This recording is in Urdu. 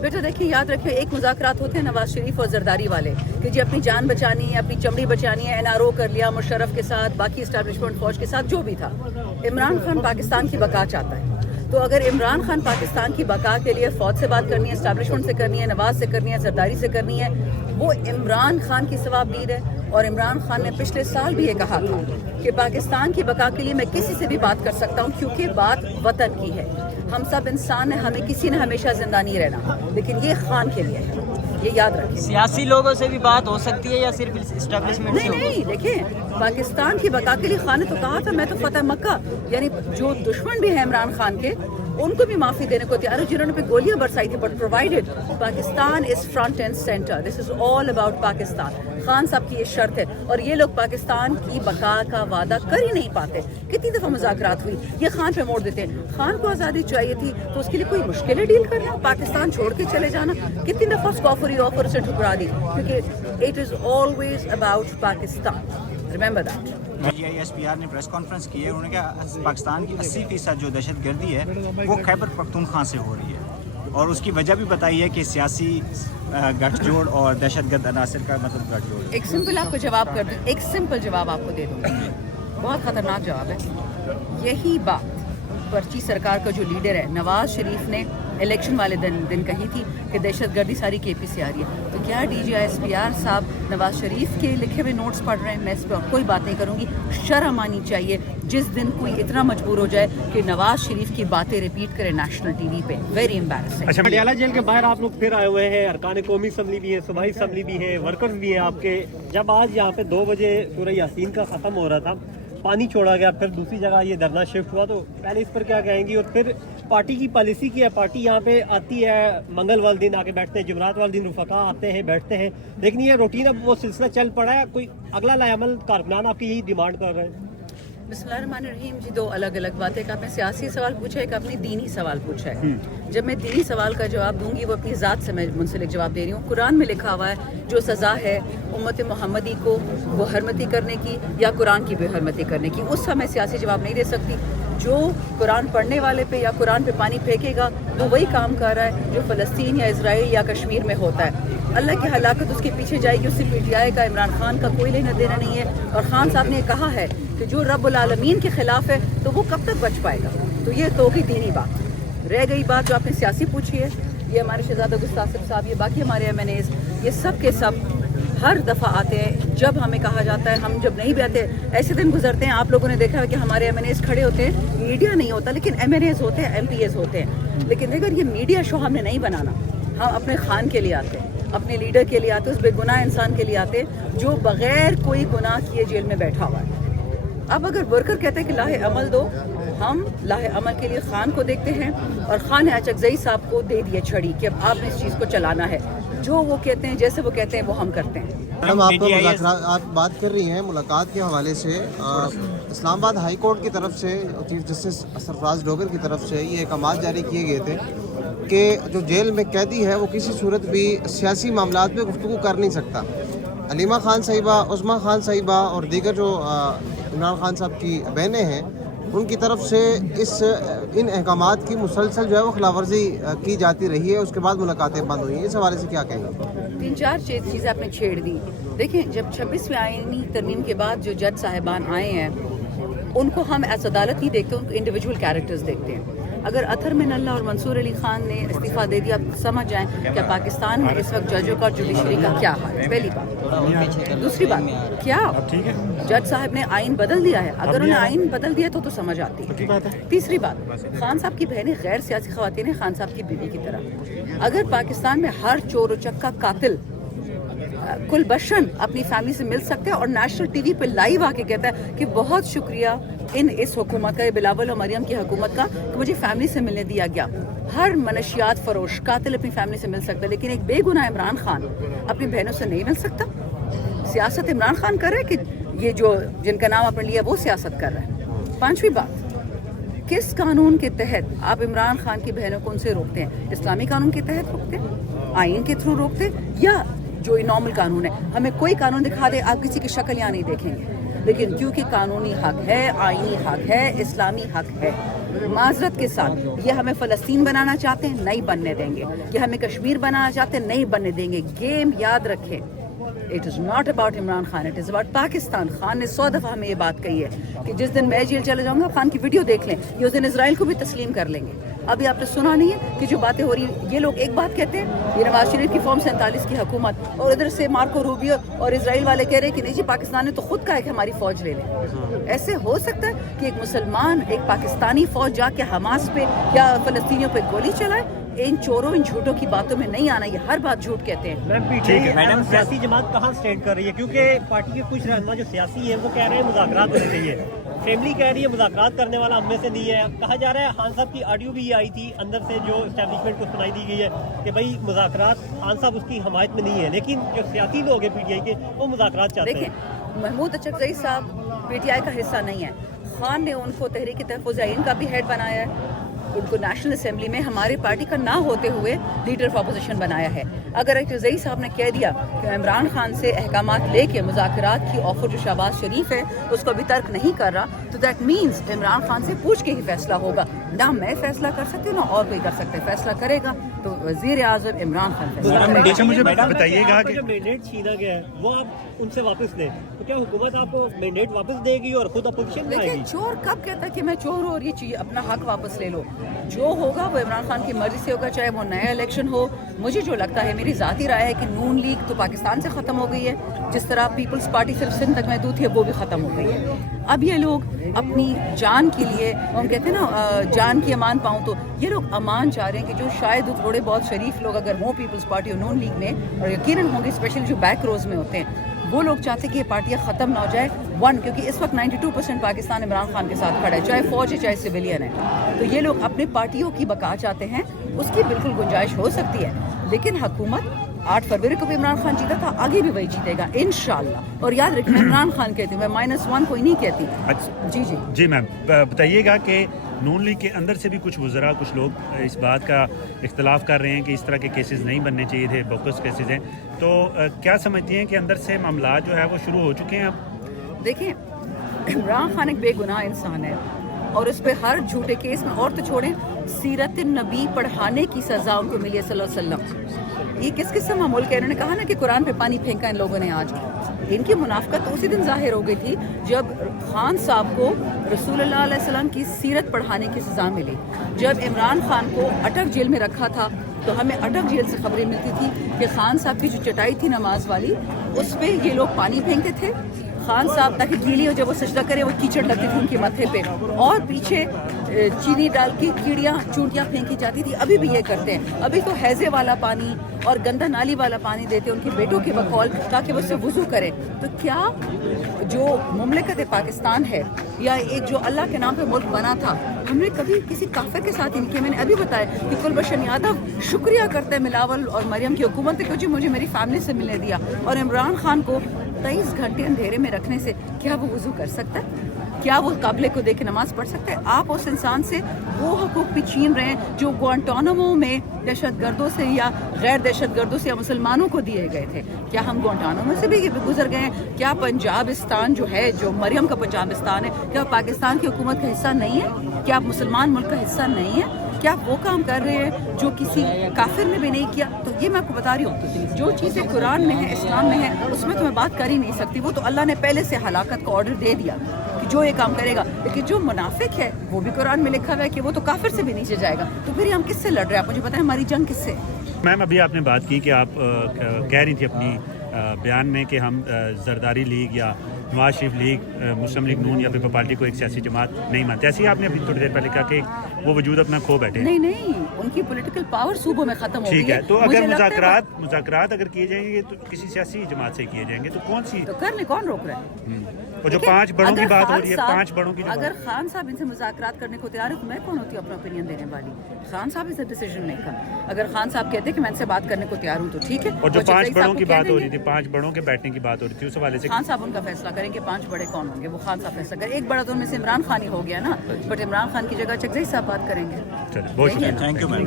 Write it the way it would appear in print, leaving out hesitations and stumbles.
بیٹا دیکھیں یاد رکھیں ایک مذاکرات ہوتے ہیں نواز شریف اور زرداری والے کہ جی اپنی جان بچانی ہے، اپنی چمڑی بچانی ہے، NRO کر لیا مشرف کے ساتھ، باقی اسٹیبلشمنٹ فوج کے ساتھ جو بھی تھا. عمران خان پاکستان کی بقا چاہتا ہے. تو اگر عمران خان پاکستان کی بقا کے لیے فوج سے بات کرنی ہے، اسٹیبلشمنٹ سے کرنی ہے، نواز سے کرنی ہے، زرداری سے کرنی ہے، وہ عمران خان کی ثواب دید ہے. اور عمران خان نے پچھلے سال بھی یہ کہا تھا کہ پاکستان کی بقا کے لیے میں کسی سے بھی بات کر سکتا ہوں کیونکہ بات وطن کی ہے. ہم سب انسان ہیں، ہمیں کسی نے ہمیشہ زندہ نہیں رہنا، لیکن یہ خان کے لیے ہے، یہ یاد رکھیں. سیاسی لوگوں سے بھی بات ہو سکتی ہے یا صرف اسٹیبلشمنٹ سے؟ نہیں دیکھیں پاکستان کی بقا کے لیے خان نے تو کہا تھا میں تو فتح مکہ، یعنی جو دشمن بھی ہیں عمران خان کے ان کو بھی معافی دینے کو تیار ہے جنہوں نے پہ گولیاں برسائی تھی. But provided Pakistan is front end centre, this is all about Pakistan. Khan صاحب کی یہ شرط ہے اور یہ لوگ پاکستان کی بقا کا وعدہ کر ہی نہیں پاتے. کتنی دفعہ مذاکرات ہوئی، یہ خان پہ موڑ دیتے ہیں. خان کو آزادی چاہیے تھی تو اس کے لیے کوئی مشکل ہے ڈیل کرنا، پاکستان چھوڑ کے چلے جانا. کتنی دفعہ اس کو آفر سے ٹھکرا دی کیونکہ it is always about Pakistan. Remember that. SPR نے پریس کانفرنس کی ہے، انہوں نے کہا پاکستان کی 80% جو دہشت گردی ہے وہ خیبر پختونخوا سے ہو رہی ہے، اور اس کی وجہ بھی بتائی ہے کہ سیاسی گٹھ جوڑ اور دہشت گرد عناصر کا مطلب گٹھ جوڑ. ایک سمپل آپ کو جواب کر دوں، ایک سمپل جواب آپ کو دے دوں، بہت خطرناک جواب ہے. یہی بات پرچی سرکار کا جو لیڈر ہے نواز شریف نے الیکشن والے دن کہی تھی کہ دہشت گردی ساری KP سے آ رہی ہے. تو کیا DGI SPR صاحب نواز شریف کے لکھے ہوئے نوٹس پڑھ رہے ہیں؟ میں اس پہ کوئی بات نہیں کروں گی. شرم آنی چاہیے جس دن کوئی اتنا مجبور ہو جائے کہ نواز شریف کی باتیں ریپیٹ کرے نیشنل TV پہ. Very embarrassing. اچھا پٹیالہ جیل کے باہر آپ لوگ پھر آئے ہوئے ہیں، ارکان قومی اسمبلی بھی ہے، صوبائی اسمبلی بھی ہے، ورکرز بھی ہیں آپ کے. جب آج یہاں پہ 2 بجے سورہ یاسین کا ختم ہو رہا تھا، پانی چھوڑا گیا، پھر دوسری جگہ یہ دھرنا شفٹ ہوا، تو پہلے اس پر کیا کہیں گی؟ اور پھر پارٹی کی پالیسی کی ہے، پارٹی یہاں پہ آتی ہے منگل والے دن آ کے بیٹھتے ہیں، جمعرات والے دن رفقا آتے ہیں بیٹھتے ہیں، لیکن یہ روٹین اب وہ سلسلہ چل پڑا ہے. کوئی اگلا لائے عمل کارکنان آپ کی یہی ڈیمانڈ کر رہے ہیں؟ بسم اللہ الرحمن الرحیم. جی 2 الگ الگ باتیں. ایک آپ نے سیاسی سوال پوچھا، ایک آپ نے دینی سوال پوچھا ہے. جب میں دینی سوال کا جواب دوں گی وہ اپنی ذات سے میں منسلک جواب دے رہی ہوں. قرآن میں لکھا ہوا ہے جو سزا ہے امت محمدی کو وہ حرمتی کرنے کی یا قرآن کی بے حرمتی کرنے کی، اس کا میں سیاسی جواب نہیں دے سکتی. جو قرآن پڑھنے والے پہ یا قرآن پہ پانی پھینکے گا وہ وہی کام کر رہا ہے جو فلسطین یا اسرائیل یا کشمیر میں ہوتا ہے. اللہ کی ہلاکت اس کے پیچھے جائے گی، اس سے PTI کا عمران خان کا کوئی لینا دینا نہیں ہے. اور خان صاحب نے کہا ہے کہ جو رب العالمین کے خلاف ہے تو وہ کب تک بچ پائے گا. تو یہ تو ہی دینی بات. رہ گئی بات جو آپ نے سیاسی پوچھی ہے، یہ ہمارے شہزادہ گستاخ صاحب، یہ باقی ہمارے MNAs، یہ سب کے سب ہر دفعہ آتے ہیں جب ہمیں کہا جاتا ہے. ہم جب نہیں بھی آتے ایسے دن گزرتے ہیں، آپ لوگوں نے دیکھا ہے کہ ہمارے MNAs کھڑے ہوتے ہیں، میڈیا نہیں ہوتا لیکن MNAs ہوتے ہیں، MPAs ہوتے ہیں. لیکن اگر یہ میڈیا شو ہم نے نہیں بنانا، ہم اپنے خان کے لیے آتے ہیں، اپنے لیڈر کے لیے آتے ہیں، اس بے گناہ انسان کے لیے آتے ہیں جو بغیر کوئی گناہ کیے جیل میں بیٹھا ہوا ہے. اب اگر ورکر کہتے ہیں کہ لاہ عمل دو، ہم لاہ عمل کے لیے خان کو دیکھتے ہیں اور خان اچکزئی صاحب کو دے دیے چھڑی کہ اب آپ نے اس چیز کو چلانا ہے. جو وہ کہتے ہیں، جیسے وہ کہتے ہیں وہ ہم کرتے ہیں. میڈم آپ کو مذاکرات آپ بات کر رہی ہیں ملاقات کے حوالے سے، اسلام آباد ہائی کورٹ کی طرف سے چیف جسٹس سرفراز ڈوگر کی طرف سے یہ احکامات جاری کیے گئے تھے کہ جو جیل میں قیدی ہے وہ کسی صورت بھی سیاسی معاملات میں گفتگو کر نہیں سکتا. علیمہ خان صاحبہ، عظمیٰ خان صاحبہ اور دیگر جو عمران خان صاحب کی بہنیں ہیں ان کی طرف سے ان احکامات کی مسلسل جو ہے وہ خلاف ورزی کی جاتی رہی ہے. اس کے بعد ملاقاتیں بند ہوئی ہیں. اس حوالے سے کیا کہیں گے؟ 3-4 چیزیں آپ نے چھیڑ دی. دیکھیں جب 26ویں آئینی ترمیم کے بعد جو جج صاحبان آئے ہیں ان کو ہم ایز عدالت نہیں دیکھتے، ان کو انڈیویجول کیریکٹرز دیکھتے ہیں. اگر اطہر من اللہ اور منصور علی خان نے استعفیٰ دے دیا، آپ سمجھ جائیں کہ پاکستان میں اس وقت ججوں کا جوڈیشری کا کیا حال ہے. پہلی بات. دوسری بات، کیا جج صاحب نے آئین بدل دیا ہے؟ اگر انہیں آئین بدل دیا تو سمجھ آتی ہے. تیسری بات، خان صاحب کی بہنیں غیر سیاسی خواتین ہیں خان صاحب کی بیوی کی طرح. اگر پاکستان میں ہر چور و چکا قاتل کل بشن اپنی فیملی سے مل سکتے ہیں اور نیشنل TV پہ لائیو آ کے کہتا ہے کہ بہت شکریہ اس حکومت کا، بلاول اور مریم کی حکومت کا کہ مجھے فیملی سے ملنے دیا گیا. ہر منشیات فروش قاتل اپنی فیملی سے مل سکتا ہے، لیکن ایک بے گناہ عمران خان اپنی بہنوں سے نہیں مل سکتا. سیاست عمران خان کر رہا ہے کہ یہ جو جن کا نام آپ نے لیا وہ سیاست کر رہا ہے. 5ویں بات، کس قانون کے تحت آپ عمران خان کی بہنوں کو ان سے روکتے ہیں؟ اسلامی قانون کے تحت روکتے ہیں، آئین کے تھرو روکتے ہیں، یا جو نارمل قانون ہے؟ ہمیں کوئی قانون دکھا دے، آپ کسی کی شکل یہاں نہیں دیکھیں گے. لیکن کیونکہ قانونی حق ہے، آئینی حق ہے، اسلامی حق ہے، معذرت کے ساتھ یہ ہمیں فلسطین بنانا چاہتے ہیں, نہیں بننے دیں گے. یہ ہمیں کشمیر بنانا چاہتے ہیں, نہیں بننے دیں گے. گیم یاد رکھیں, it is not about Imran Khan, it is about Pakistan. Khan نے 100 دفعہ ہمیں یہ بات کہی ہے کہ جس دن میں جیل چلے جاؤں گا, خان کی ویڈیو دیکھ لیں, یہ اس دن اسرائیل کو بھی تسلیم کر لیں گے. ابھی آپ نے سنا نہیں ہے کہ جو باتیں ہو رہی ہیں, یہ لوگ ایک بات کہتے ہیں, یہ نواز شریف کی فارم 47 کی حکومت, اور ادھر سے مارکو روبیو اور اسرائیل والے کہہ رہے ہیں کہ نہیں جی پاکستان نے تو خود کہا ہے کہ ہماری فوج لے لیں. ایسے ہو سکتا ہے کہ ایک مسلمان, ایک پاکستانی فوج جا کے حماس پہ یا فلسطینیوں پہ گولی چلائے؟ ان چوروں, ان جھوٹوں کی باتوں میں نہیں آنا, یہ ہر بات جھوٹ کہتے ہیں. میڈم سیاسی جماعت کہاں سٹینڈ کر رہی ہے؟ کیونکہ پارٹی کے کچھ رہنما جو سیاسی ہیں وہ کہہ رہے ہیں مذاکرات ہونے چاہیے, فیملی کہہ رہی ہے مذاکرات کرنے والا ہم میں سے نہیں ہے. کہا جا رہا ہے خان صاحب کی آڈیو بھی یہ آئی تھی اندر سے جو اسٹیبلشمنٹ کو سنائی دی گئی ہے کہ بھائی مذاکرات, خان صاحب اس کی حمایت میں نہیں ہے, لیکن جو سیاسی لوگ ہیں پی ٹی آئی کے وہ مذاکرات چاہتے ہیں. دیکھیں, محمود اچکزئی صاحب پی ٹی آئی کا حصہ نہیں ہے. خان نے ان کو تحریک تحفظ آئین کا بھی ہیڈ بنایا ہے, ان کو نیشنل اسمبلی میں ہماری پارٹی کا نہ ہوتے ہوئے لیڈر آف اپوزیشن بنایا ہے. اگر اچکزئی صاحب نے کہہ دیا کہ عمران خان سے احکامات لے کے مذاکرات کی آفر جو شہباز شریف ہے اس کو ابھی ترک نہیں کر رہا, تو دیٹ مینس عمران خان سے پوچھ کے ہی فیصلہ ہوگا. نہ میں فیصلہ کر سکتی ہوں, نہ اور کوئی کر سکتے. فیصلہ کرے گا تو وزیر اعظم عمران خان فیصلہ کرے گا. مجھے بتائیے گا کہ جو مینڈیٹ چھینا گیا ہے وہ آپ ان سے واپس لیں, تو کیا حکومت آپ کو مینڈیٹ واپس دے گی اور خود اپوزیشن میں آئے دیکھیں, گی؟ چور کب کہتا ہے کہ میں چور ہوں اور یہ چیز اپنا حق واپس لے لو؟ جو ہوگا وہ عمران خان کی مرضی سے ہوگا, چاہے وہ نیا الیکشن ہو. مجھے جو لگتا ہے, میری ذاتی رائے ہے کہ نون لیگ تو پاکستان سے ختم ہو گئی ہے, جس طرح پیپلز پارٹی صرف سندھ تک محدود تھی وہ بھی ختم ہو گئی ہے. اب یہ لوگ اپنی جان کے لیے, ہم کہتے ہیں نا جان کی امان پاؤں, تو یہ لوگ امان چاہ رہے ہیں کہ جو شاید تھوڑے بہت شریف لوگ اگر ہوں پیپلز پارٹی اور نون لیگ میں, اور یقیناً ہوں گے اسپیشلی جو بیک روز میں ہوتے ہیں, وہ لوگ چاہتے ہیں کہ یہ پارٹیاں ختم نہ ہو جائے. کیونکہ اس وقت 92% پاکستان عمران خان کے ساتھ کھڑا ہے, چاہے فوج ہے چاہے سویلین ہے. تو یہ لوگ اپنے پارٹیوں کی بقا چاہتے ہیں, اس کی بالکل گنجائش ہو سکتی ہے. لیکن حکومت 8 فروری کو بھی عمران خان جیتا تھا, آگے بھی وہی جیتے گا انشاءاللہ. اور یاد رکھیں, عمران خان کہتی ہوں, میں -1 کوئی نہیں کہتی. جی جی جی میم بتائیے گا کہ نون لیگ کے اندر سے بھی کچھ وزراء, کچھ لوگ اس بات کا اختلاف کر رہے ہیں کہ اس طرح کے کیسز نہیں بننے چاہیے تھے, بوکس کیسز ہیں, تو کیا سمجھتی ہیں کہ اندر سے معاملات جو ہے وہ شروع ہو چکے ہیں اب؟ دیکھیں, عمران خان ایک بے گناہ انسان ہے, اور اس پہ ہر جھوٹے کیس میں, اور تو چھوڑیں, سیرت النبی پڑھانے کی سزا ان کو ملی ہے صلی اللہ علیہ وسلم. یہ کس قسم کا ملک ہے؟ انہوں نے کہا نا کہ قرآن پہ پانی پھینکا ان لوگوں نے. آج ان کی منافقت تو اسی دن ظاہر ہو گئی تھی جب خان صاحب کو رسول اللہ علیہ وسلم کی سیرت پڑھانے کی سزا ملی. جب عمران خان کو اٹک جیل میں رکھا تھا تو ہمیں اٹک جیل سے خبریں ملتی تھی کہ خان صاحب کی جو چٹائی تھی نماز والی, اس پہ یہ لوگ پانی پھینکتے تھے. خان صاحب تاکہ گیلی ہو, جب وہ سجدہ کرے وہ کیچڑ لگتی تھی ان کے ماتھے پہ, اور پیچھے چینی ڈال کے کیڑیاں چونٹیاں پھینکی جاتی تھی. ابھی بھی یہ کرتے ہیں. ابھی تو حیضے والا پانی اور گندا نالی والا پانی دیتے ان کے بیٹوں کے بقول تاکہ وہ اس سے وضو کریں. تو کیا جو مملکت پاکستان ہے, یا ایک جو اللہ کے نام پہ ملک بنا تھا, ہم نے کبھی کسی کافر کے ساتھ ان کے, میں نے ابھی بتایا کہ کلبھوشن یادو شکریہ کرتا ہے ملاول اور مریم کی حکومت کہ جی مجھے میری فیملی سے ملنے دیا, اور عمران خان کو 23 گھنٹے اندھیرے میں رکھنے سے کیا وہ وضو کر سکتا ہے؟ کیا وہ قابلے کو دیکھ کے نماز پڑھ سکتے ہیں؟ آپ اس انسان سے وہ حقوق بھی چھین رہے ہیں جو گوانٹانامو میں دہشت گردوں سے یا غیر دہشت گردوں سے یا مسلمانوں کو دیے گئے تھے. کیا ہم گوانٹانامو سے بھی گزر گئے ہیں؟ کیا پنجابستان جو ہے, جو مریم کا پنجابستان ہے, کیا پاکستان کی حکومت کا حصہ نہیں ہے؟ کیا مسلمان ملک کا حصہ نہیں ہے؟ کیا آپ وہ کام کر رہے ہیں جو کسی کافر نے بھی نہیں کیا؟ تو یہ میں آپ کو بتا رہی ہوں, جو چیزیں قرآن میں ہیں, اسلام میں ہیں, اس میں تو میں بات کر ہی نہیں سکتی. وہ تو اللہ نے پہلے سے ہلاکت کا آرڈر دے دیا کہ جو یہ کام کرے گا. لیکن جو منافق ہے وہ بھی قرآن میں لکھا ہوا ہے کہ وہ تو کافر سے بھی نیچے جائے گا. تو پھر ہم کس سے لڑ رہے ہیں؟ آپ مجھے بتائیں, ہماری جنگ کس سے؟ میم ابھی آپ نے بات کی کہ آپ کہہ رہی تھی اپنی بیان میں کہ ہم زرداری لیگ یا نواز شریف لیگ, مسلم لیگ نون یا پیپل پارٹی کو ایک سیاسی جماعت نہیں مانتے. ایسے ہی آپ نے ابھی تھوڑی دیر پہلے کہا کہ وہ وجود اپنا کھو بیٹھے. نہیں, ان کی پولیٹیکل پاور صوبوں میں ختم ہو گئی ہے. ٹھیک ہے, تو اگر مذاکرات اگر کیے جائیں گے تو کسی سیاسی جماعت سے کیے جائیں گے تو کون سی؟ تو کر لیں, کون روک رہا ہے؟ اور جو 5 بڑوں کی بات ہو رہی ہے, 5 بڑوں کی, اگر خان صاحب ان سے مذاکرات کرنے کو تیار ہے تو میں کون ہوتی ہوں اپنا اوپینین دینے والی؟ خان صاحب اس ڈیسیژن نہیں کرا. اگر خان صاحب کہتے کہ میں ان سے بات کرنے کو تیار ہوں تو ٹھیک ہے. اور جو 5 بڑوں کی بات ہو رہی تھی, 5 بڑوں کے بیٹھنے کی بات ہو رہی تھی, اس حوالے سے خان صاحب ان کا فیصلہ کریں کہ 5 بڑے کون ہوں گے, وہ خان صاحب فیصلہ کریں. ایک بڑا تو ان میں سے عمران خان ہی ہو گیا نا, بٹ عمران خان کی جگہ اچکزئی صاحب بات کریں گے. چلیں, بہت شکریہ. Thank you ma'am.